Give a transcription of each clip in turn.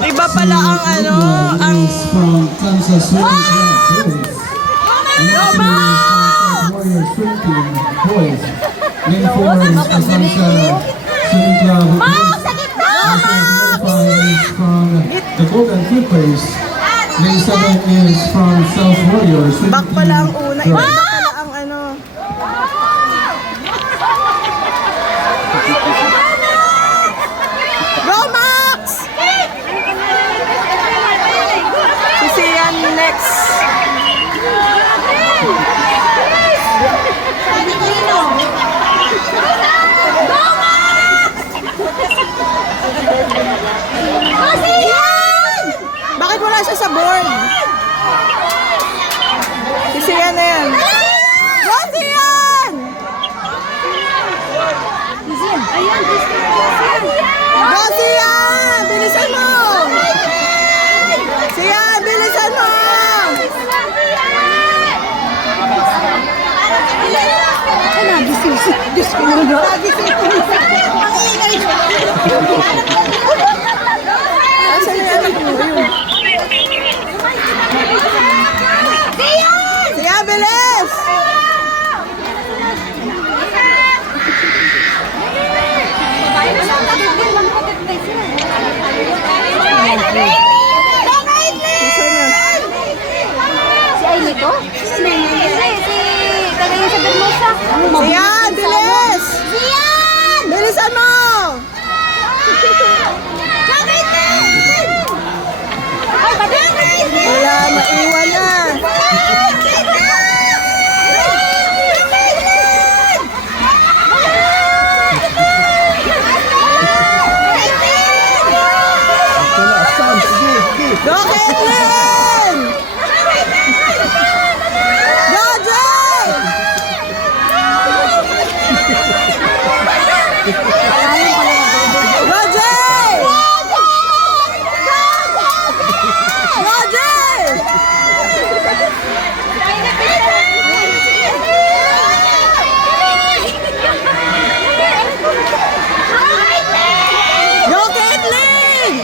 Iba pala ang ano, ang... From Kansas Warriors Swim Team Boys. Lane 4 is Kansas Swimming Club. Lane 5 is from the Golden Clippers. Lane 7 is from South Warriors Swim Back Team. pala ang una. Iba pala ang ano. Go Max! Si Sian next. Bakit wala siya sa board? Si Sian na yan. Go Sian! Go Sian! Bilisan mo! Sian, bilisan mo! Diyos ko na doon. Asan yung anak mo? Ayun. Sian, bilis! Sian, bilis! Sian! Bilisan mo! Wala, maiwan na. Go, Caitlin! Go, Jay! Go, Jay! Go, Jay! Go, Caitlin!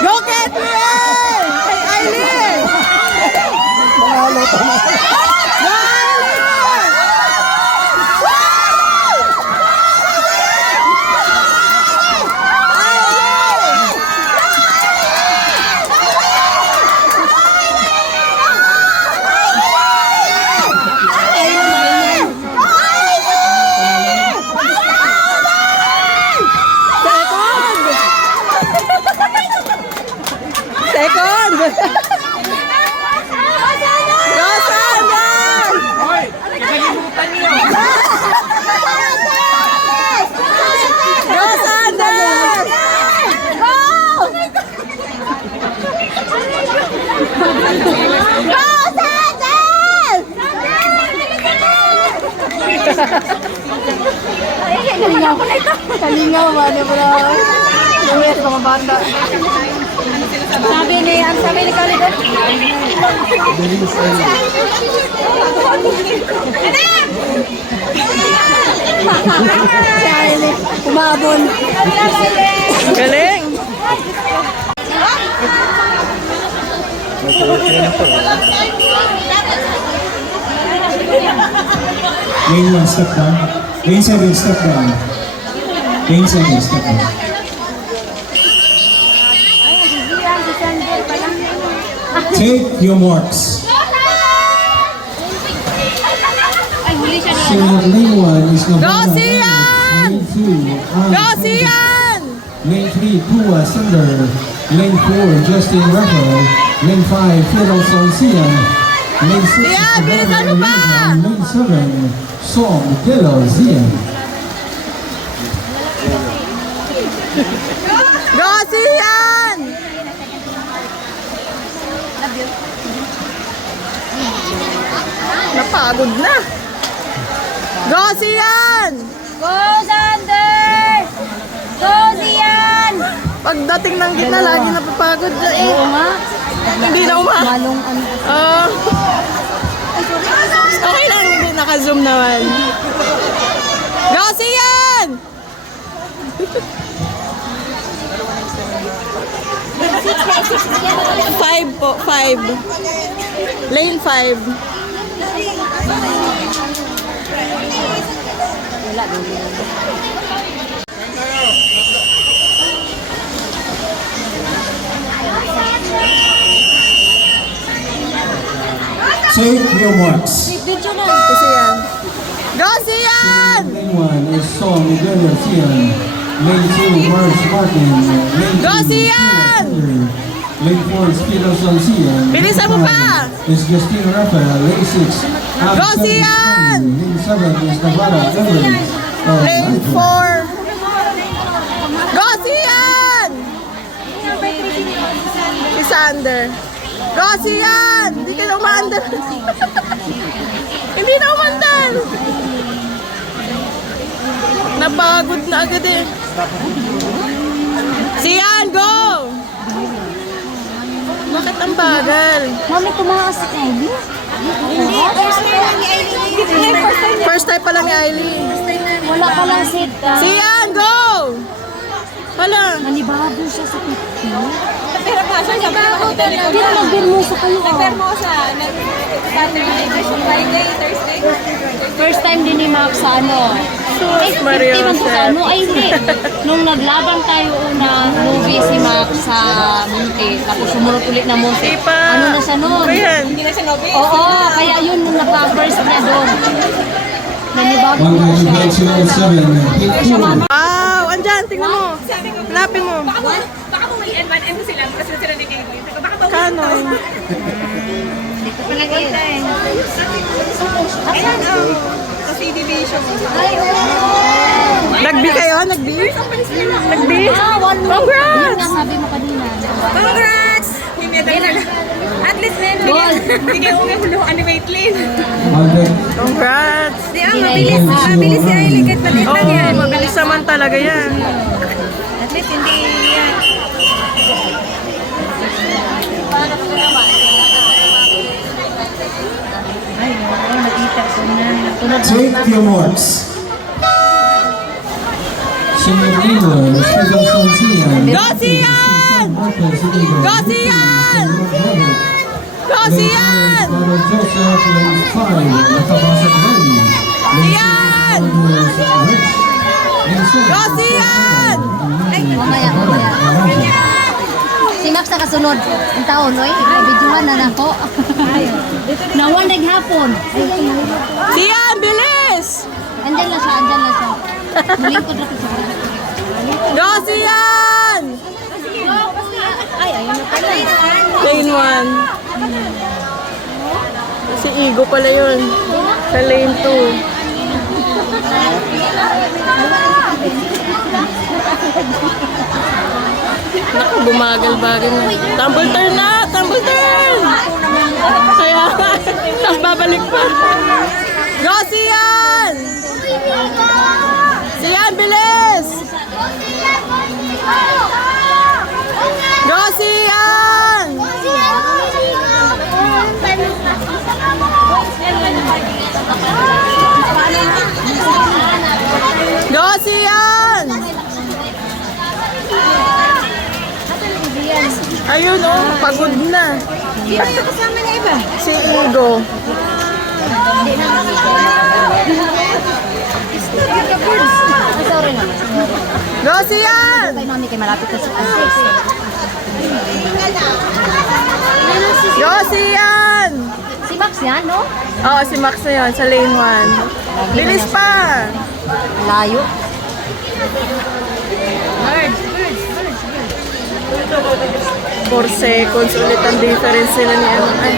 Go, Caitlin! Kay Aileen! Go, Second! Go, Sander! Hoy! Kalimutan niyo! Go, Sander! Kalingaw ba? Di ba? Luwet, mga bata. Sabi ni Kalidot. Umabon. Galing! Lane 1, step down. Lane 7, step down. Lane 7, step down. Take your marks. So lane 1 is Go, Sian! Lane 2, Go, Sian! Lane 3, Pua Sunder. Lane 4, Justin Raffel. Lane 5, Fidelson Sian. Lane 6, Sian, bilisan mo pa! Lane 7, Song Delo Sian. Go, Sian! Pagod na. Go, Sian! Go, Sander! Go, Zian! Pagdating ng gitna, lagi napapagod na eh. Oo nga. Hindi na Malong ano. Okay lang, hindi naka-zoom naman. Go, Sian! Five po, 5. Lane 5. Take your marks. Video na. Kasi yan. Go, Sian! Lane 1 is Saul Miguel Garcia. Lane 2, Mars Martin. Lane Go, 3, Sian! Lane 4 is Peter Sancian. Bilisan mo pa! Is Justine Rafael. Lane 6, Go, Sian! Lane 7 is Navarra Emery. Lane 4. Go, Sian! Si Sander. Go, Sian! Hindi ka na umandar. Hindi na umandar. Napagod na agad eh. Sian, go! Bakit ang bagal? Mami, tumakas si Kylie. Hindi, First time pa lang ni Aileen. wala pa lang seat. Sian, go! Hala. Nanibabo siya sa piti. Hindi na mag-birmosa kayo. First time din ni Mac sa ano. Sus, Maria 50 man po sa ano. Ay, hindi. Nung naglabang tayo una, movie si Mac sa Monte. Tapos sumunod ulit na Monte. Di pa. Ano na siya nun? Ayan. Oo, kaya yun nung nagpa-first niya doon. Nanibabo na siya. Congratulations, 7. Hit 2. Wow, andyan, tingnan mo. Hanapin mo. Baka pumalian man, M sila, kasi sila ni Kay Boy. Baka pumalian. Canon. Palagita eh. Ayan, sa CD Vision. Ay, oh. Nag-B kayo? Nag-B? Nag-B? Ah, one more. Congrats! Yun nga sabi mo kanina. Congrats! At least meron. Goal. Hindi kayo umihulong animate lane. Congrats! Di mabilis. Mabilis si Aileen kahit maliit Oo, lang yan. mabilis naman talaga yan. At least hindi yan. Ay, oo, nakita ko na. Tunod Take your marks. Sunod Lane 1 is Peter Sancian. Go, Sian! Go, Sian! Go, Sian! Joseph, Lane 5, Natabasat Remy. Sian! Go, Sian! Mamaya, mamaya. Si Max na kasunod. Ang taon, oy. Videohan na nako. Nawan naghapon. Sian, bilis! Andyan lang siya, andyan lang siya. Mulingkod na siya. Go, Sian! Ay, ayun na pala. Lane 1. Si Igo pala yun. Sa lane 2. Naku, bumagal-bagal na. Tumble turn na! Tumble turn! Kaya, tapos babalik pa. Go, Sian! Sian, bilis! Go, Sian! Go, Sian! Ayun oh, pagod na. Sino yung kasama niya iba? Si Igo. Ay, sorry naman. Go, Sian! Kay mami, kay malapit na sa Go, Sian! Si Max yan, no? Oo, si Max na yun, sa lane 1. Bilis pa! Layo. 4 seconds ulit ang difference nila ni ano. Ay.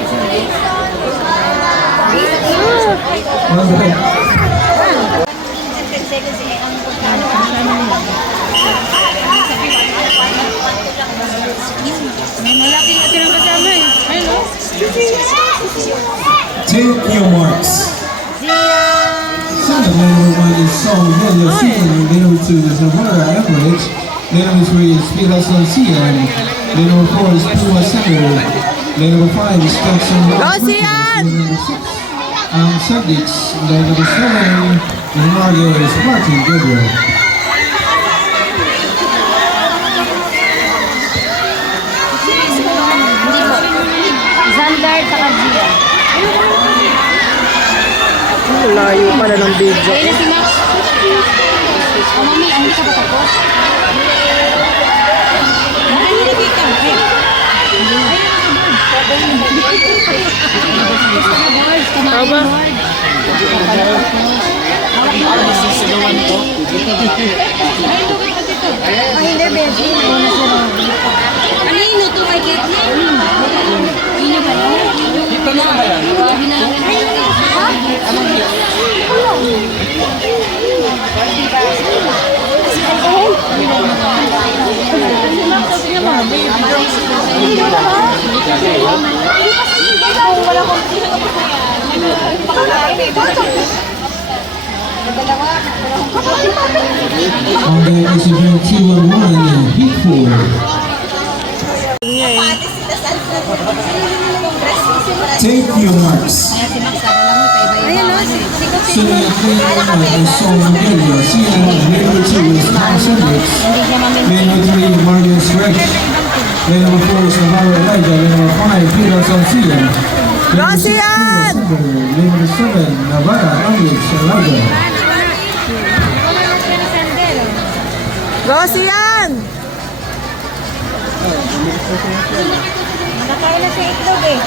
Take your marks. lane number 1 is Song Helio Sian. Lane number 2 is Navarra Average. Lane number 3 is Peter Sian. Lane number 4 is Pua Center. Lane number 5 is Jackson Go, Sian! Lane number 6, Sendix. Lane number 7, Mario is Martin Gabriel. Xander sa Kajia. Layo pala ng video. Kaya na si Max. Oh, mami, hindi ka ba tapos? Aba? Kanino to kay Caitlyn? Inyo ba yun? Ito na ba yan? On deck is event 211 Heat 4. Take your marks. Kaya si Max, ano lang mo, paiba-iba. Sunod at lane number 1 is Song Helio Sian. Lane number 2 is Tom Sendix. Hindi niya mami. Lane number 3, Marius Rex. Lane number 4 is Navarro Elijah. Lane number 5, Peter Sian. Go, Sian! Lane number 7, Navarra Average Elijah. Go, Sian! Nakakain na sa itlog eh.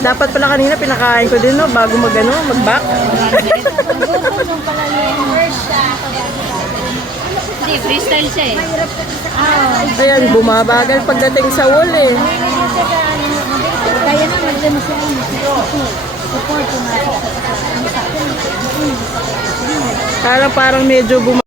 Dapat pala kanina pinakain ko din, no? Bago mag-back. Hindi, freestyle siya eh. Ayan, bumabagal pagdating sa wall, eh. Kaya naman, dyan mo siya. Support ko nga. Parang medyo